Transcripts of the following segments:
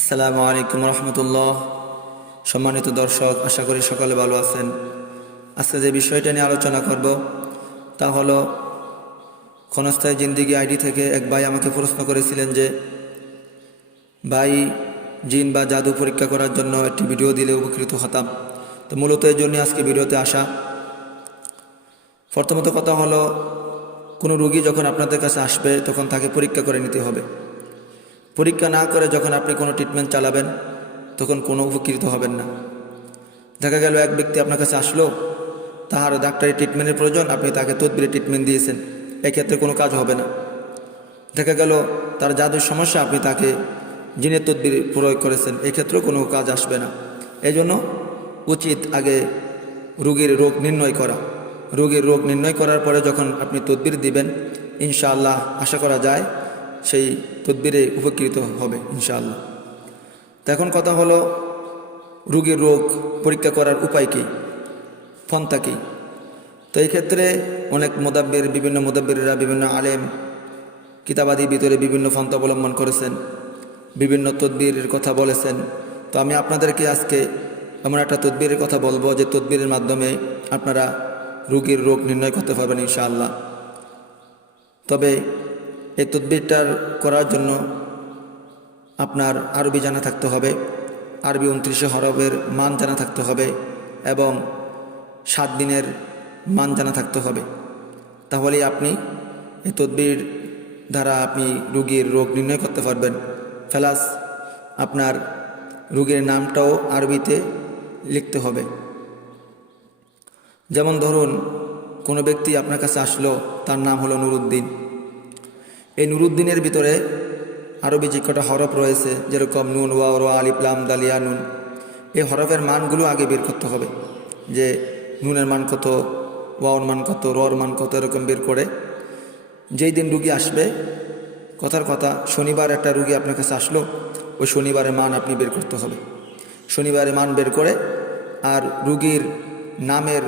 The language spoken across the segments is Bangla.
আসসালামু আলাইকুম রহমতুল্লাহ। সম্মানিত দর্শক, আশা করি সকলে ভালো আছেন। আজকে যে বিষয়টা নিয়ে আলোচনা করব, তা হলো ক্ষণস্থায়ী জিন্দিগি আইডি থেকে এক ভাই আমাকে প্রশ্ন করেছিলেন যে, ভাই, জিন বা জাদু পরীক্ষা করার জন্য একটি ভিডিও দিলে উপকৃত হতাম। তো মূলত এই জন্য আজকে ভিডিওতে আসা। প্রথমত কথা হলো, কোনো রুগী যখন আপনাদের কাছে আসবে, তখন তাকে পরীক্ষা করে নিতে হবে। পরীক্ষা না করে যখন আপনি কোনো ট্রিটমেন্ট চালাবেন, তখন কোনো উপকৃত হবেন না। দেখা গেল এক ব্যক্তি আপনার কাছে আসলো, তাহার ডাক্তারি ট্রিটমেন্টের প্রয়োজন, আপনি তাকে তদবিরে ট্রিটমেন্ট দিয়েছেন, এক্ষেত্রে কোনো কাজ হবে না। দেখা গেল তার জাদুর সমস্যা, আপনি তাকে জিনের তদবির প্রয়োগ করেছেন, এক্ষেত্রেও কোনো কাজ আসবে না। এই জন্য উচিত আগে রুগীর রোগ নির্ণয় করা। রোগীর রোগ নির্ণয় করার পরে যখন আপনি তদবির দিবেন, ইনশাআল্লাহ আশা করা যায় সেই তদবিরে উপকৃত হবে, ইনশাআল্লাহ। তো এখন কথা হলো, রুগীর রোগ পরীক্ষা করার উপায় কী? ফন্তা কী? তো এই ক্ষেত্রে অনেক মোদাব্বির, বিভিন্ন মোদাব্বিরা বিভিন্ন আলেম, কিতাবাদি ভিতরে বিভিন্ন ফন্তা অবলম্বন করেছেন, বিভিন্ন তদবিরের কথা বলেছেন। তো আমি আপনাদেরকে আজকে এমন একটা তদবিরের কথা বলব, যে তদবিরের মাধ্যমে আপনারা রুগীর রোগ নির্ণয় করতে পারবেন, ইনশাআল্লাহ। তবে এই তদবিরটার করার জন্য আপনার আরবি জানা থাকতে হবে, আরবি উনত্রিশে হরবের মান জানা থাকতে হবে এবং সাত দিনের মান জানা থাকতে হবে। তাহলে আপনি এই তদবির দ্বারা আপনি রুগীর রোগ নির্ণয় করতে পারবেন। ফেলাস আপনার রুগীর নামটাও আরবিতে লিখতে হবে। যেমন ধরুন, কোনো ব্যক্তি আপনার কাছে আসলো, তার নাম হলো নুরুদ্দিন। এই নুরুদ্দিনের ভিতরে আরবি যে কটা হরফ রয়েছে, যেরকম নুন ওয়া রো আলিপ্লাম দালিয়া নুন। এই হরফের মানগুলো আগে বের করতে হবে, যে নুনের মান কত, ওয়াওর মান কত, রর মান কত, এরকম বের করে। যেই দিন রুগী আসবে, কথার কথা, শনিবার একটা রুগী আপনার কাছে আসলো, ওই শনিবারের মান আপনি বের করতে হবে। শনিবারের মান বের করে আর রুগীর নামের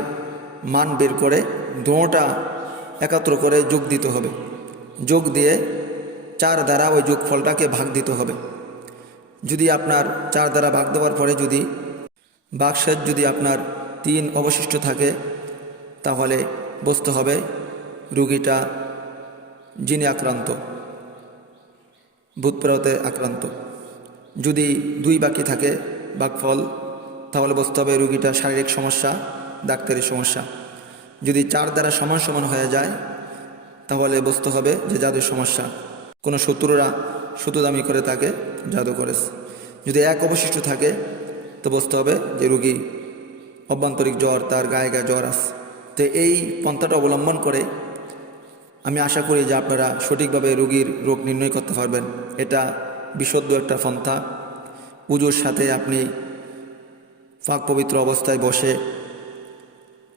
মান বের করে, দোঁটা একাত্র করে যোগ দিতে হবে। যোগ দিয়ে চার দ্বারা ওই যোগফলটাকে ভাগ দিতে হবে। যদি আপনার চার দ্বারা ভাগ দেওয়ার পরে যদি বাক্সের যদি আপনার তিন অবশিষ্ট থাকে, তাহলে বুঝতে হবে রুগীটা যিনি আক্রান্ত ভূতপ্রেরতে আক্রান্ত। যদি দুই বাকি থাকে বাকফল, তাহলে বুঝতে হবে রুগীটা শারীরিক সমস্যা, ডাক্তারি সমস্যা। যদি চার দ্বারা সমান সমান হয়ে যায় তাহলে বুঝতে হবে যে জাদুর সমস্যা। কোনো শত্রুরা শত্রুদামি করে তাকে জাদু করে। যদি এক অবশিষ্ট থাকে, তো বুঝতে হবে যে রুগী অভ্যন্তরিক জ্বর, তার গায়ে গায়ে জ্বর আছে। তো এই পন্থাটা অবলম্বন করে আমি আশা করি যে আপনারা সঠিকভাবে রোগীর রোগ নির্ণয় করতে পারবেন। এটা বিশুদ্ধ একটা পন্থা। পুজোর সাথে আপনি ফাঁক পবিত্র অবস্থায় বসে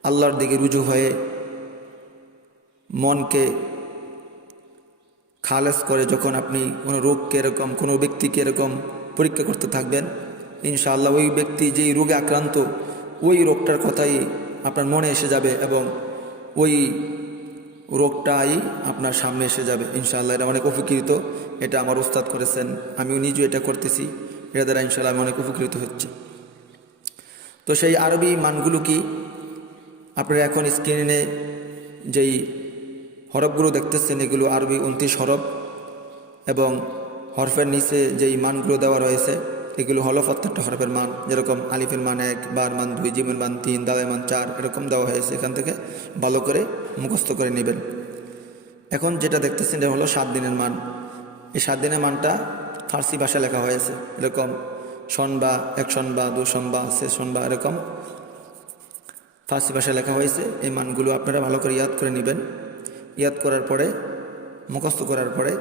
আল্লাহর দিকে রুজু হয়ে মনকে খালেস করে যখন আপনি কোনো রোগকে এরকম, কোনো ব্যক্তিকে এরকম পরীক্ষা করতে থাকবেন, ইনশাআল্লাহ ওই ব্যক্তি যেই রোগে আক্রান্ত, ওই রোগটার কথাই আপনার মনে এসে যাবে এবং ওই রোগটাই আপনার সামনে এসে যাবে। ইনশাআল্লাহ এটা অনেক উপকৃত। এটা আমার উস্তাদ করেছেন, আমিও নিজেও এটা করতেছি। এটা দ্বারা ইনশাআল্লাহ আমি অনেক উপকৃত হচ্ছি। তো সেই আরবি মানগুলো কি? আপনারা এখন স্ক্রিনে যেই হরফগুলো দেখতেছেন, এগুলো আরবি উনত্রিশ হরফ এবং হরফের নিচে যেই মানগুলো দেওয়া রয়েছে, এগুলো হলো প্রত্যেকটা হরফের মান। যেরকম আলিফের মান এক, বার মান দুই, জিমের মান তিন দালের মান চার, এরকম দেওয়া হয়েছে। এখান থেকে ভালো করে মুখস্থ করে নেবেন। এখন যেটা দেখতেছেন, এটা হলো সাত দিনের মান। এই সাত দিনের মানটা ফার্সি ভাষা লেখা হয়েছে। এরকম সনবা এক সনবা দু সনবা সে সনবা এরকম ফার্সি ভাষায় লেখা হয়েছে। এই মানগুলো আপনারা ভালো করে ইয়াদ করে নেবেন। ইয়াদ করার পরে, মুখস্থ করার পরে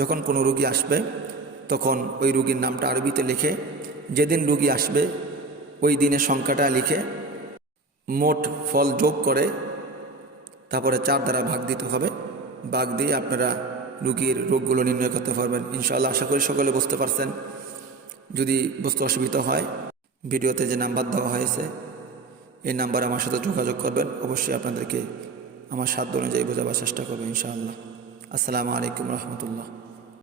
যখন কোনো রুগী আসবে, তখন ওই রুগীর নামটা আরবিতে লিখে, যেদিন রুগী আসবে, ওই দিনের সংখ্যাটা লিখে মোট ফল যোগ করে, তারপরে চার দ্বারা ভাগ দিতে হবে। ভাগ দিয়ে আপনারা রুগীর রোগগুলো নির্ণয় করতে পারবেন। ইনশাআল্লাহ আশা করি সকলে বুঝতে পারছেন। যদি বুঝতে অসুবিধা হয়, ভিডিওতে যে নাম্বার দেওয়া হয়েছে, এই নাম্বারে আমার সাথে যোগাযোগ করবেন। অবশ্যই আপনাদেরকে আমার সাধ্য অনুযায়ী বোঝাবার চেষ্টা করব ইনশাআল্লাহ। আসসালামু আলাইকুম রহমতুল্লাহ।